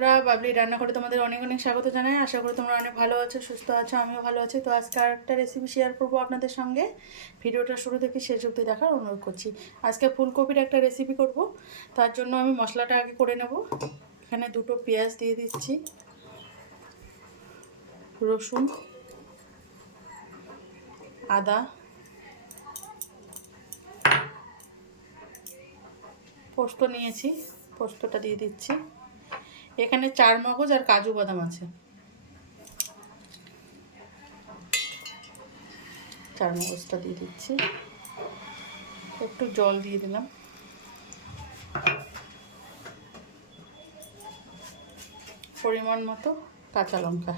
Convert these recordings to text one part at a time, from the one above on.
তোরা বাবলি রান্না করে তোমাদের অনেক অনেক স্বাগত জানাই। আশা করি তোমরা অনেক ভালো আছো, সুস্থ আছো, আমিও ভালো আছি। তো আজকে আর একটা রেসিপি শেয়ার করব আপনাদের সঙ্গে। ভিডিওটা শুরু থেকে শেষ অবধি দেখার অনুরোধ করছি। আজকে ফুলকপির একটা রেসিপি করব। তার জন্য আমি মশলাটা আগে করে নেব। এখানে দুটো পেঁয়াজ দিয়ে দিচ্ছি, রসুন, আদা, পোস্ত নিয়েছি, পোস্তটা দিয়ে দিচ্ছি। এখানে চার মগজ আর কাজু বাদাম আছে। চার মগজটা দিয়ে দিচ্ছি। একটু জল দিয়ে দিলাম। পরিমাণ মতো কাঁচা লঙ্কা।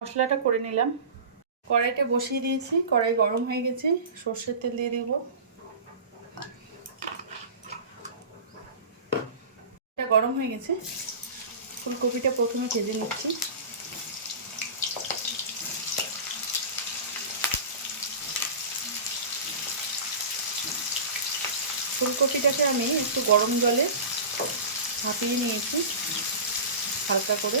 মশলাটা করে নিলাম। কড়াইটা বসিয়ে দিয়েছি, কড়াই গরম হয়ে গেছে, সর্ষের তেল দিয়ে দিব। গরম হয়ে গেছে। ফুলকপিটা প্রথমে ভেজে নিচ্ছি। ফুলকপিটাকে আমি একটু গরম জলে ভাপিয়ে নিয়েছি, হালকা করে।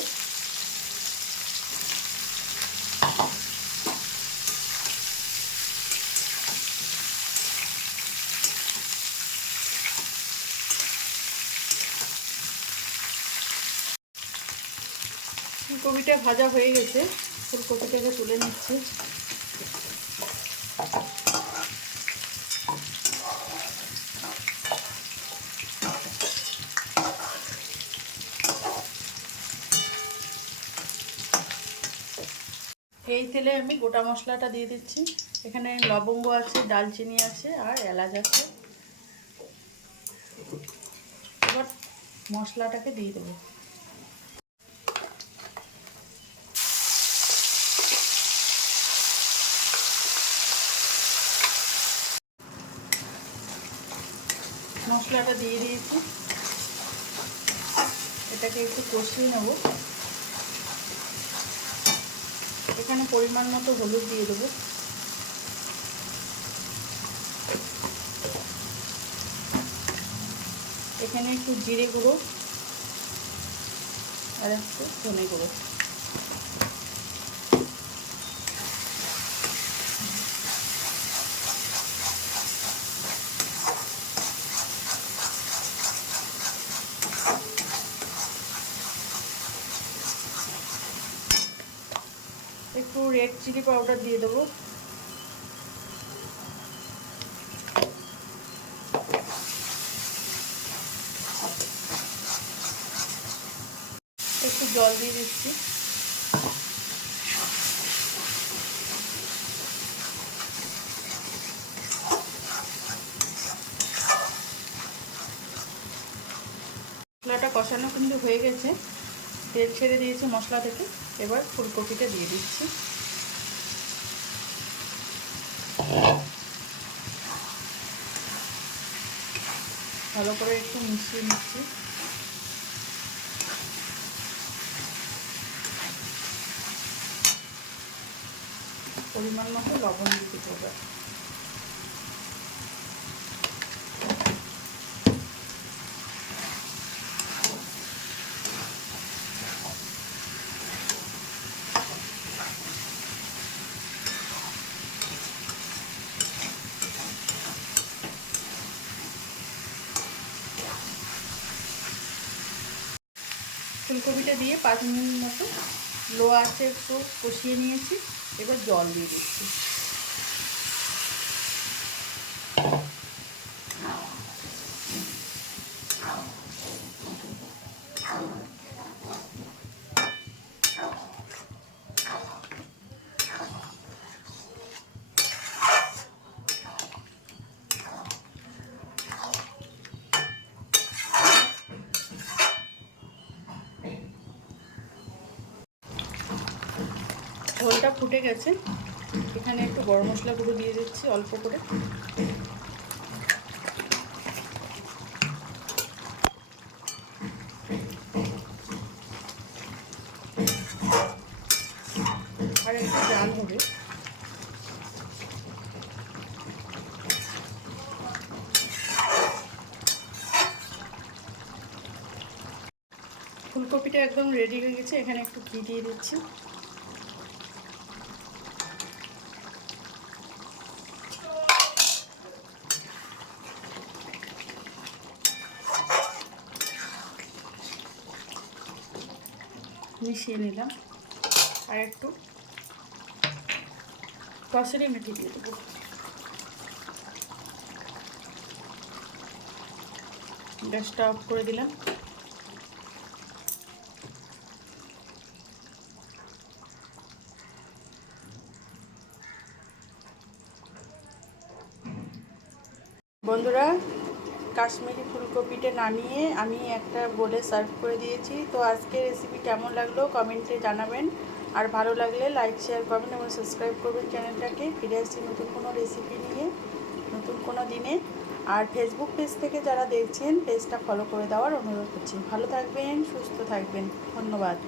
ফুলকপিটা ভাজা হয়ে গেছে। ফুলকপিটাকে তুলে নিচ্ছি। এই তেলে আমি গোটা মশলাটা দিয়ে দিচ্ছি। এখানে লবঙ্গ আছে, ডালচিনি আছে আর এলাচ আছে। এবার মশলাটাকে দিয়ে দেবো। মশলাটা দিয়ে দিয়েছি। এটাকে একটু কষিয়ে নেব। এখানে পরিমাণ মতো হলুদ দিয়ে দেবো। এখানে একটু জিরে গুঁড়ো আর একটু ধনে গুঁড়ো একটু রেড চিলি পাউডার দিয়ে দেবো। একটু জল দিয়ে দিচ্ছি। মশলাটা কষানো কিন্তু হয়ে গেছে। তেল ছেড়ে দিয়েছি মশলা থেকে। এবার ফুলকপিটা দিয়ে দিচ্ছি। ভালো করে একটু মিশিয়ে নিচ্ছি। পরিমাণ মতো লবণ দিতে হবে। ফুলকপিটা দিয়ে পাঁচ মিনিট মতো লো আছে একটু কষিয়ে নিয়েছি এবার জল দিয়ে দিচ্ছি। ঝোলটা ফুটে গেছে। এখানে একটু গরম মশলা গুঁড়ো দিয়ে দিচ্ছি অল্প করে। আর একটু জাল হবে। ফুলকপিটা একদম রেডি হয়ে গেছে। এখানে একটু ঘি দিয়ে দিচ্ছি। মিশিয়ে নিলাম। আর একটু কষারি মেথি দিয়ে দেবো। গ্যাসটা অফ করে দিলাম। বন্ধুরা কাশ্মীরি ফুলকপিটা নামিয়ে আমি একটা বলে সার্ভ করে দিয়েছি। তো আজকের রেসিপি কেমন লাগল কমেন্টে জানাবেন। আর ভালো লাগলে লাইক শেয়ার করবেন এবং সাবস্ক্রাইব করবেন চ্যানেলটাকে। ফিরে আসছি নতুন কোনো রেসিপি নিয়ে, নতুন কোনো দিনে। আর ফেসবুক পেজ থেকে যারা দেখছেন পেজটা ফলো করে দেওয়ার অনুরোধ করছি। ভালো থাকবেন, সুস্থ থাকবেন। ধন্যবাদ।